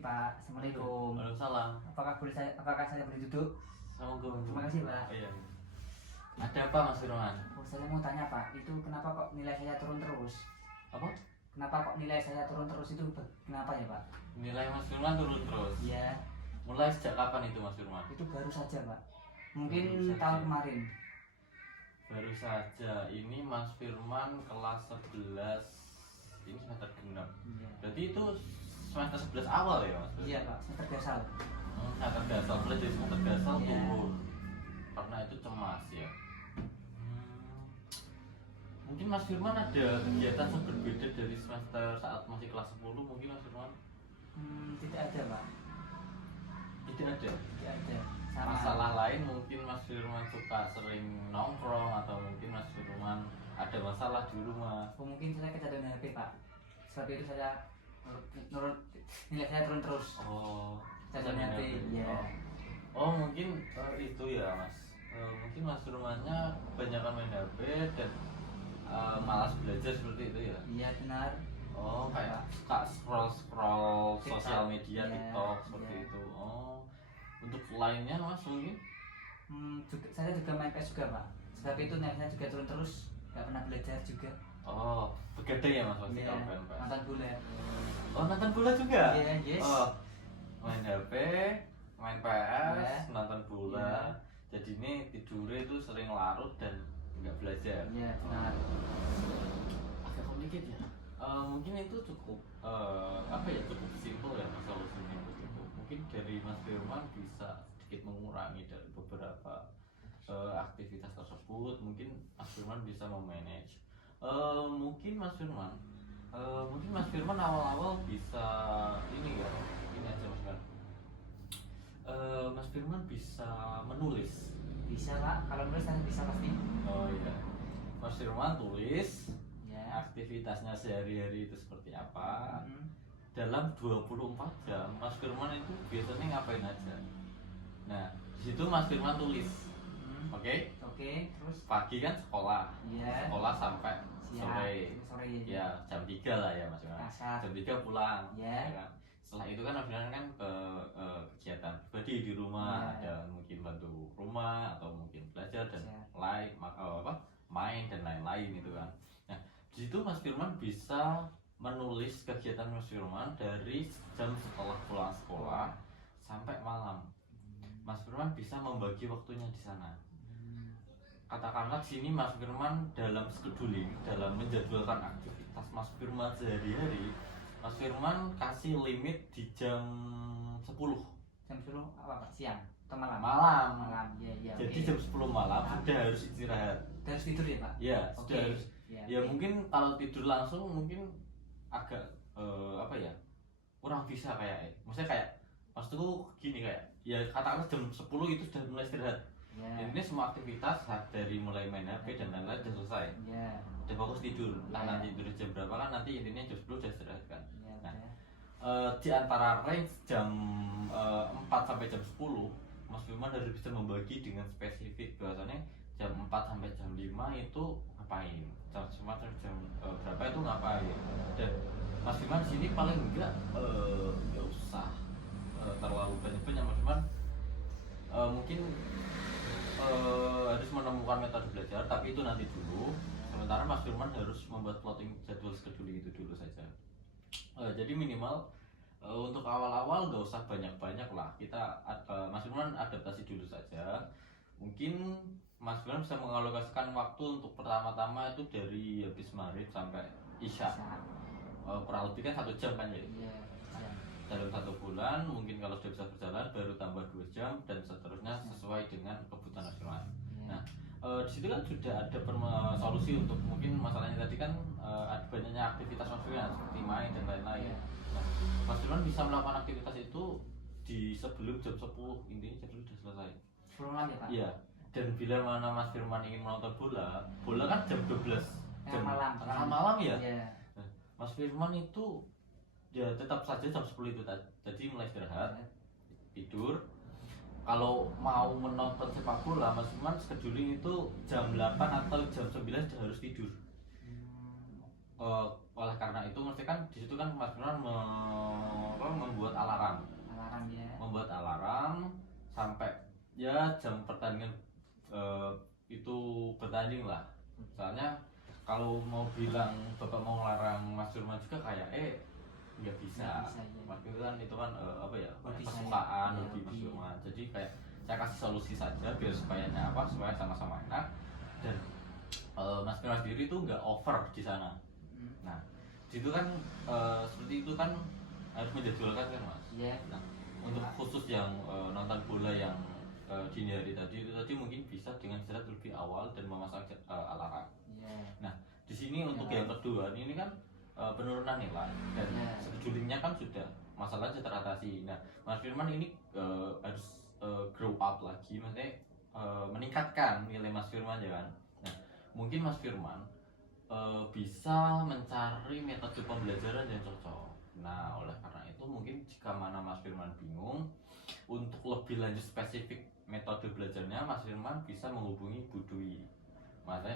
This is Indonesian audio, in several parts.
pagi Pak. Assalamualaikum. Waalaikumsalam. Apakah saya boleh duduk? Terima kasih Pak. Oh, iya. Ada apa Mas Firman? Oh, saya mau tanya Pak, itu kenapa kok nilai saya turun terus? Apa? Kenapa kok nilai saya turun terus itu kenapa ya Pak? Nilai Mas Firman turun terus. Iya. Mulai sejak kapan itu Mas Firman? Itu baru saja Pak. Mungkin Baru saja. tahun kemarin. Baru saja. Ini Mas Firman kelas 11. Ini semester ke-6. Iya. Berarti itu semester 11 awal ya Mas? Iya Pak, semester gasal. Semester gasal, mulai dari semester gasal Iya. turun. Karena itu cemas ya. Mungkin Mas Firman ada kegiatan yang berbeda dari semester saat masih kelas 10 mungkin Mas Firman? Tidak ada Pak. Tidak ada. Tidak ada. Sama. Masalah lain mungkin Mas Firman suka sering nongkrong atau mungkin Mas Firman ada masalah di rumah. Oh, mungkin saya kecanduan HP Pak. Sebab itu saya nilai saya turun terus. Oh, Kecanduan HP. Iya. Oh, mungkin itu ya Mas. Mungkin Mas Firmannya kebanyakan main HP dan malas belajar seperti itu ya. Iya benar. Oh, kayak suka scroll sosial media, Iya, TikTok seperti iya. itu. Oh, untuk lainnya Mas mungkin? Saya juga main PS juga Pak. Sebab itu nilai saya juga turun terus. Gak pernah belajar juga. Oh, begadang ya Mas pasti Iya, kalau main PS. nonton bola. Oh, nonton bola juga? Iya, yes. Oh, main HP, main PS, Iya. nonton bola. Iya. Jadi ini tidurnya itu sering larut dan nggak belajar. Iya, benar. Agak komplikat ya. Mungkin itu cukup apa ya, cukup simpel ya Mas solusinya begitu. Mungkin dari Mas Firman bisa sedikit mengurangi dari beberapa aktivitas tersebut. Mungkin Mas Firman bisa memanage. Mungkin Mas Firman awal-awal bisa ini ya, ini aja Mas Firman. Mas Firman bisa menulis. Bisa Pak, kalau nulis saya bisa pasti. Oh iya, Mas Firman tulis Ya. aktivitasnya sehari-hari itu seperti apa. Hmm. Dalam 24 jam Mas Firman itu biasanya ngapain aja. Nah, di situ Mas Firman tulis. Hmm. Oke? Oke, terus Pagi kan sekolah. Iya. Sekolah sampai Siang, sore. sore Ya, jam 3 lah ya Mas Firman. Kasar. Jam 3 pulang. Ya. kan? Setelah itu kan Mas Firman kan ke kegiatan pribadi di rumah, Ya. ada mungkin bantu rumah atau mungkin belajar dan Belajar. main dan lain-lain itu kan. Nah, di situ Mas Firman bisa menulis kegiatan Mas Firman dari jam setelah pulang sekolah sampai malam. Mas Firman bisa membagi waktunya di sana. Katakanlah di sini Mas Firman dalam scheduling, dalam menjadwalkan aktivitas Mas Firman sehari-hari, Mas Firman kasih limit di jam 10 Jam 10 apa Pak? Siang atau malam? malam. Malam, ya, ya. Jadi oke. jam 10 malam sudah harus istirahat. Harus tidur ya Pak? Ya, Oke. sudah harus. Ya, Ya oke. mungkin kalau tidur langsung mungkin agak apa ya, kurang bisa kayak. Maksudnya kayak maksudku gini, kayak ya katakanlah jam 10 itu sudah mulai istirahat. Ya. Ini semua aktivitas dari mulai main HP dan lain-lain sudah selesai. Ya. Udah fokus tidur. Nah, Ya. nanti tidur jam berapa kan nanti intinya jam 10 sudah istirahat kan. Ya, Nah, ya. Di antara range jam 4 sampai jam 10 Mas Firman harus bisa membagi dengan spesifik. Biasanya jam 4 sampai jam 5 itu ngapain, jam 5 sampai jam berapa itu ngapain. Dan Mas Firman sini paling enggak nggak usah terlalu banyak Mas Firman mungkin harus menemukan metode belajar, tapi itu nanti dulu. Sementara Mas Firman harus membuat plotting jadwal scheduling itu dulu saja. Jadi minimal untuk awal-awal nggak usah banyak-banyak lah. Mas Firman adaptasi dulu saja. Mungkin Mas Firman bisa mengalokasikan waktu untuk pertama-tama itu dari habis maghrib sampai isya. Kurang lebih kan 1 jam kan ya. Iya, siang. Dalam 1 bulan mungkin kalau sudah bisa berjalan baru tambah 2 jam dan seterusnya sesuai dengan kebutuhan Mas Firman. Iya. Nah, di situ kan sudah ada solusi untuk mungkin masalahnya tadi kan ada banyaknya aktivitas Mas Firman seperti main dan lain-lain. Iya. Nah, Mas Firman bisa melakukan aktivitas itu di sebelum jam 10, intinya jam 10 sudah selesai. 10 malam ya Pak? Iya. Dan bila mana Mas Firman ingin menonton bola, bola kan jam 12 Tengah malam. tengah malam ya. Iya. Nah, Mas Firman itu ya tetap saja jam 10 itu tadi mulai istirahat, tidur. Kalau mau menonton sepak bola, Mas Firman scheduling itu jam 8 atau jam 9 sudah harus tidur. Oleh karena itu mesti kan di situ kan Mas Firman membuat alarm ya. Membuat alarm sampai ya jam pertandingan itu bertanding lah. Soalnya kalau mau bilang bapak mau larang Mas Firman juga kayak nggak bisa. Ya. Mas Firman itu kan apa ya, Hobi kesukaan saya. hobi Ya, Mas hobi. Firman. Jadi kayak saya kasih solusi saja biar supaya sama-sama enak. Dan Mas Firman sendiri itu nggak over di sana. Nah, di situ kan seperti itu kan harus menjadwalkan kan Mas. Iya. Nah, untuk khusus yang nonton bola yang dini hari tadi itu tadi mungkin bisa dengan istirahat lebih awal dan memasang alarm. Iya. Nah, di sini untuk yang kedua ini kan penurunan nilai dan schedulingnya kan sudah masalah sudah teratasi. Nah, Mas Firman ini harus grow up lagi, maksudnya meningkatkan nilai Mas Firman ya kan. Nah, mungkin Mas Firman bisa mencari metode pembelajaran yang cocok. Nah, oleh karena itu mungkin jika mana Mas Firman bingung untuk lebih lanjut spesifik metode belajarnya, Mas Firman bisa menghubungi Bu Dwi. Maksudnya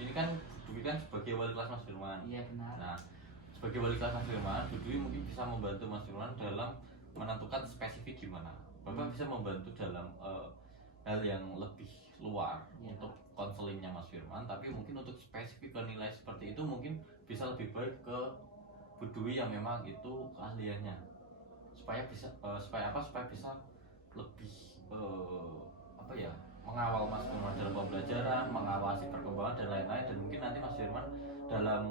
ini kan Bu Dwi kan sebagai wali kelas Mas Firman. Iya benar. Nah, sebagai wali kelas Mas Firman, Bu Dwi mungkin bisa membantu Mas Firman dalam menentukan spesifik gimana. Bapak bisa membantu dalam hal yang lebih luar untuk konselingnya Mas Firman, tapi mungkin untuk spesifik ke nilai seperti itu mungkin bisa lebih baik ke Bu Dwi yang memang itu keahliannya, supaya bisa supaya bisa lebih apa ya, mengawal Mas Firman dalam pembelajaran, mengawasi perkembangan dan lain-lain. Dan mungkin nanti Mas Firman dalam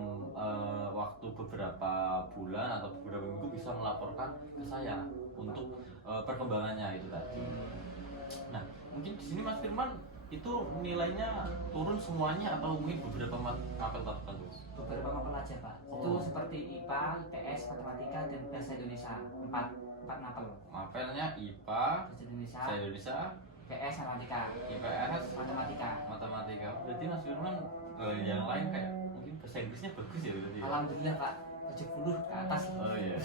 waktu beberapa bulan atau beberapa minggu bisa melaporkan ke saya untuk perkembangannya itu tadi. Nah, mungkin di sini Mas Firman itu nilainya turun semuanya atau mungkin beberapa mapel tertentu? Beberapa mapel aja Pak. Itu seperti IPA, IPS, matematika dan bahasa Indonesia. Empat mapel. Mapelnya IPA, bahasa Indonesia, IPS, IPS, matematika. Berarti Mas Firman yang lain kayak mungkin bahasa Inggrisnya bagus ya berarti. Alhamdulillah Pak, 70 ke atas. Oh iya.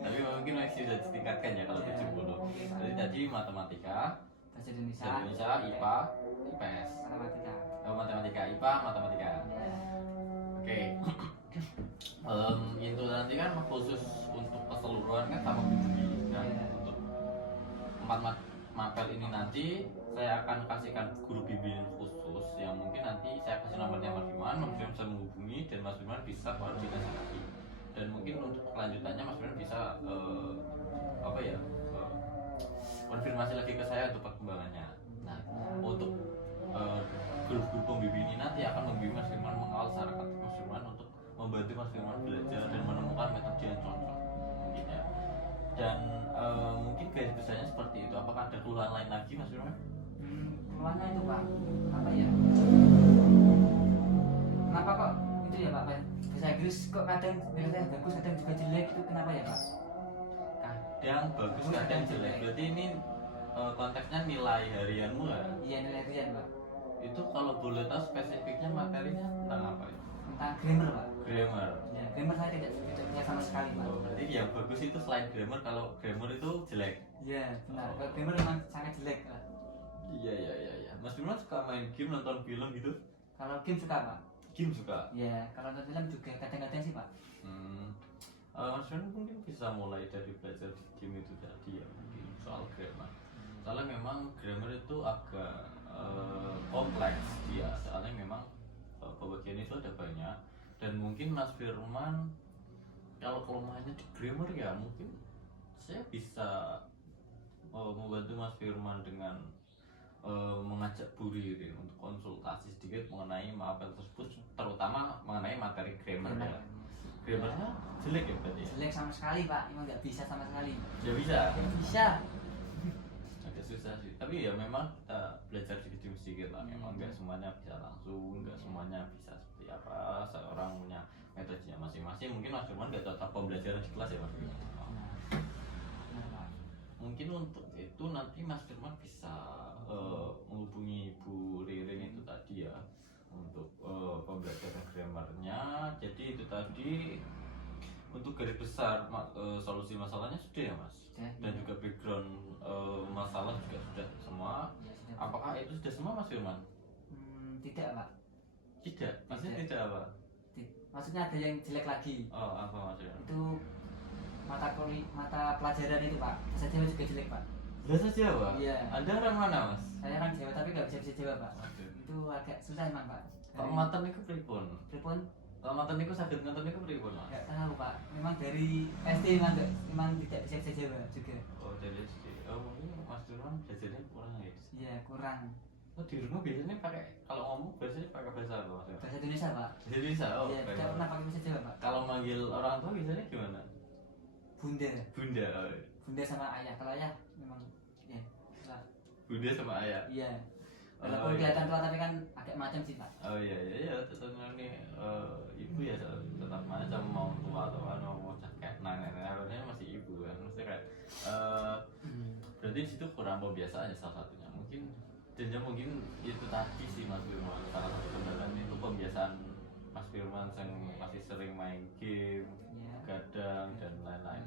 Tapi mungkin masih sudah ditingkatkan ya kalau 70. Jadi tadi matematika, bahasa Indonesia, IPA, IPS, matematika, IPA, matematika. Oke. Itu nanti kan khusus untuk keseluruhan kan sama Bu Dwi. Nah, untuk 4 mapel ini nanti saya akan kasihkan guru bimbingan khusus yang mungkin nanti saya kasih nomornya Mas Firman bisa menghubungi dan Mas Firman bisa koordinasi lagi. Dan mungkin untuk kelanjutannya Mas Firman bisa konfirmasi lagi ke saya untuk perkembangannya. Nah, untuk guru-guru pembimbing ini nanti akan membimbing Mas Firman, mengawal secara aktif Mas Firman untuk membantu Mas Firman belajar dan menemukan metode yang cocok mungkin ya. Dan mungkin garis besarnya seperti itu. Apakah ada keluhan lain lagi Mas Firman? Keluhannya itu Pak, apa ya? Kenapa kok itu ya Pak? Bahasa Inggris kok kadang nilainya bagus, kadang juga jelek, itu kenapa ya Pak? Kadang bagus, kadang jelek. Berarti ini konteksnya nilai harianmu ya? Iya, nilai harian Pak. Itu kalau boleh tahu spesifiknya materinya tentang apa ya? Tentang grammar Pak. Grammar. Ya, grammar saya tidak punya sama sekali Pak. Oh, berarti yang bagus itu selain grammar, kalau grammar itu jelek. Iya, benar. Kalau grammar memang sangat jelek Pak. Iya. Mas Firman suka main game, nonton film gitu? Kalau game suka Pak. Game suka? Iya, kalau nonton film juga kadang-kadang sih Pak. Mas Firman mungkin bisa mulai dari belajar game itu tadi ya, mungkin soal grammar. Soalnya memang grammar itu agak kompleks dia, soalnya memang pembagian itu ada banyak. Dan mungkin Mas Firman kalau kelemahannya di grammar ya mungkin saya bisa membantu Mas Firman dengan mengajak Bu Riri untuk konsultasi sedikit mengenai mapel tersebut, terutama mengenai materi grammar ya. Grammarnya jelek ya berarti? Jelek sama sekali Pak, emang nggak bisa sama sekali. Nggak bisa? Nggak bisa. Agak susah sih, tapi ya memang kita belajar sedikit-sedikit lah. Memang nggak semuanya bisa langsung, nggak semuanya bisa seperti apa. Seorang punya metodenya masing-masing. Mungkin Mas Firman nggak cocok pembelajaran di kelas ya Mas Firman. Mungkin untuk itu nanti Mas Firman bisa menghubungi Bu Ririn itu tadi ya, untuk pembelajaran grammarnya. Jadi itu tadi untuk garis besar solusi masalahnya sudah ya Mas? Sudah. Dan juga background masalah juga sudah semua. Ya, sudah. Apakah itu sudah semua Mas Firman? Tidak Pak. Tidak? Maksudnya tidak apa? Maksudnya ada yang jelek lagi. Oh, apa Mas Firman? Itu mata pelajaran itu Pak, bahasa Jawa juga jelek Pak. Bahasa Jawa? Iya. Anda orang mana, Mas? Saya orang Jawa tapi nggak bisa Jawa Pak. Oke. Itu agak susah emang Pak. Kok ngoten niku pripun? Pripun? Kok ngoten niku saged ngoten niku pripun, Mas? Nggak tahu Pak. Memang dari SD memang tidak bisa Jawa juga. Oh, dari SD. Oh, mungkin Mas Firman belajarnya kurang ya. Iya kurang. Oh, di rumah biasanya pakai kalau ngomong biasanya pakai bahasa apa, Mas? Bahasa Indonesia Pak. Bahasa Indonesia. Oh, Iya, baik. tidak pernah pakai bahasa Jawa Pak. Kalau manggil orang tua biasanya gimana? Bunda, Bunda. Oh, bunda sama ayah. Kalau ayah memang ya. Susah. Bunda sama ayah. Iya. Oh, Walaupun iya. kelihatan tua tapi kan agak macam sih Pak. Oh iya iya iya tetap ini ibu ya tetap macam mau tua atau mau kayak nenek nenek masih ibu kan mesti kayak berarti di situ kurang pembiasaannya salah satunya mungkin dan mungkin itu tadi sih Mas Firman salah satu kendalanya itu pembiasaan Mas Firman yang masih sering main game Iya. gadang dan lain-lain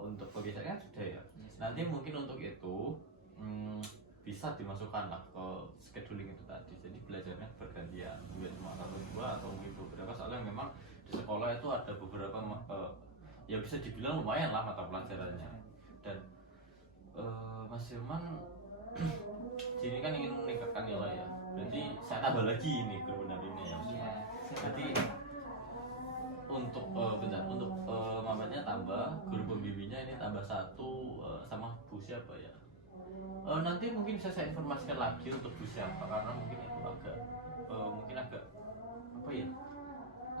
untuk pembiasaannya sudah ya Iya, nanti mungkin untuk itu bisa dimasukkan lah ke scheduling itu tadi jadi belajarnya bergantian mungkin cuma satu dua atau mungkin beberapa soalnya memang di sekolah itu ada beberapa ya bisa dibilang lumayan lah mata pelajarannya dan Mas Firman sini kan ingin meningkatkan nilai ya berarti saya tambah lagi ini benar ini ya Iya. berarti untuk bentar untuk mamanya tambah guru pembimbingnya ini tambah satu sama Bu siapa ya nanti mungkin bisa saya informasikan lagi untuk Bu siapa karena mungkin itu agak apa ya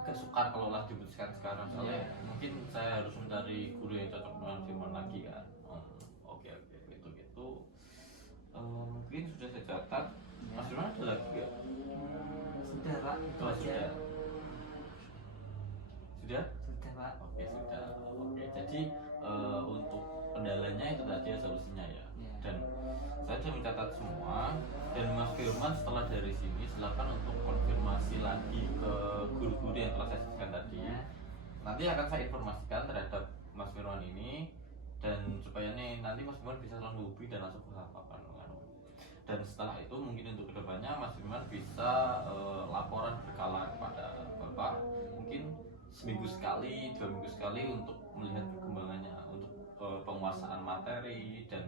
agak sukar kalau lah diputuskan sekarang soalnya mungkin saya harus mencari guru yang cocok dengan Firman lagi kan oke gitu mungkin sudah saya catat Mas Firman ada lagi ya Sudah Pak. Itu oh, aja. sudah Sudah Pak. oke sudah oke jadi untuk kendalanya itu tadi ya solusinya ya Iya. dan saya sudah mencatat semua dan Mas Firman setelah dari sini silakan untuk konfirmasi lagi ke guru-guru yang telah saya sebutkan tadi Iya. nanti akan saya informasikan terhadap Mas Firman ini dan supaya nih nanti Mas Firman bisa langsung hubungi dan langsung berhadapan dan setelah itu mungkin untuk kedepannya Mas Firman bisa laporan berkala kepada Bapak mungkin seminggu sekali, 2 minggu sekali untuk melihat perkembangannya untuk penguasaan materi dan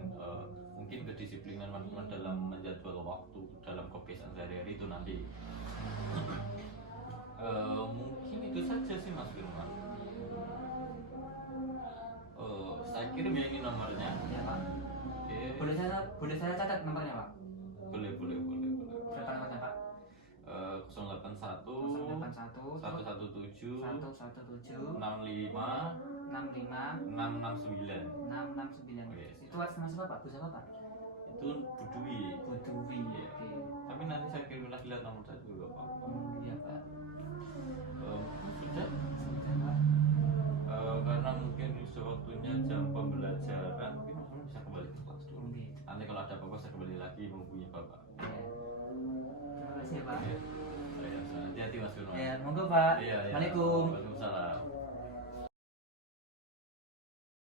mungkin kedisiplinan Mas Firman dalam menjadwal waktu dalam kebiasaan sehari-hari itu nanti mungkin itu saja sih Mas Firman saya kirim ya ini nomornya Iya Pak. oke Boleh saya catat nomornya Pak? boleh Berapa nomornya Pak? 081 081 117 117 65 65 669 669. Oke. Itu atas nama siapa Pak? Bu siapa Pak? itu Budui Bu Dwi. Iya. Oke. tapi nanti saya kirim lagi lihat nomor saya juga Pak Iya Pak. sudah Sudah Pak. karena mungkin sudah waktunya jam pembelajaran mungkin Mas Firman bisa kembali ke kelas dulu Oke. nanti kalau ada apa-apa saya kembali lagi menghubungi Bapak Iya. Terima kasih Pak. Oke. Hati-hati Mas Firman Ya, monggo Pak. Iya, iya. Assalamualaikum. Waalaikumsalam.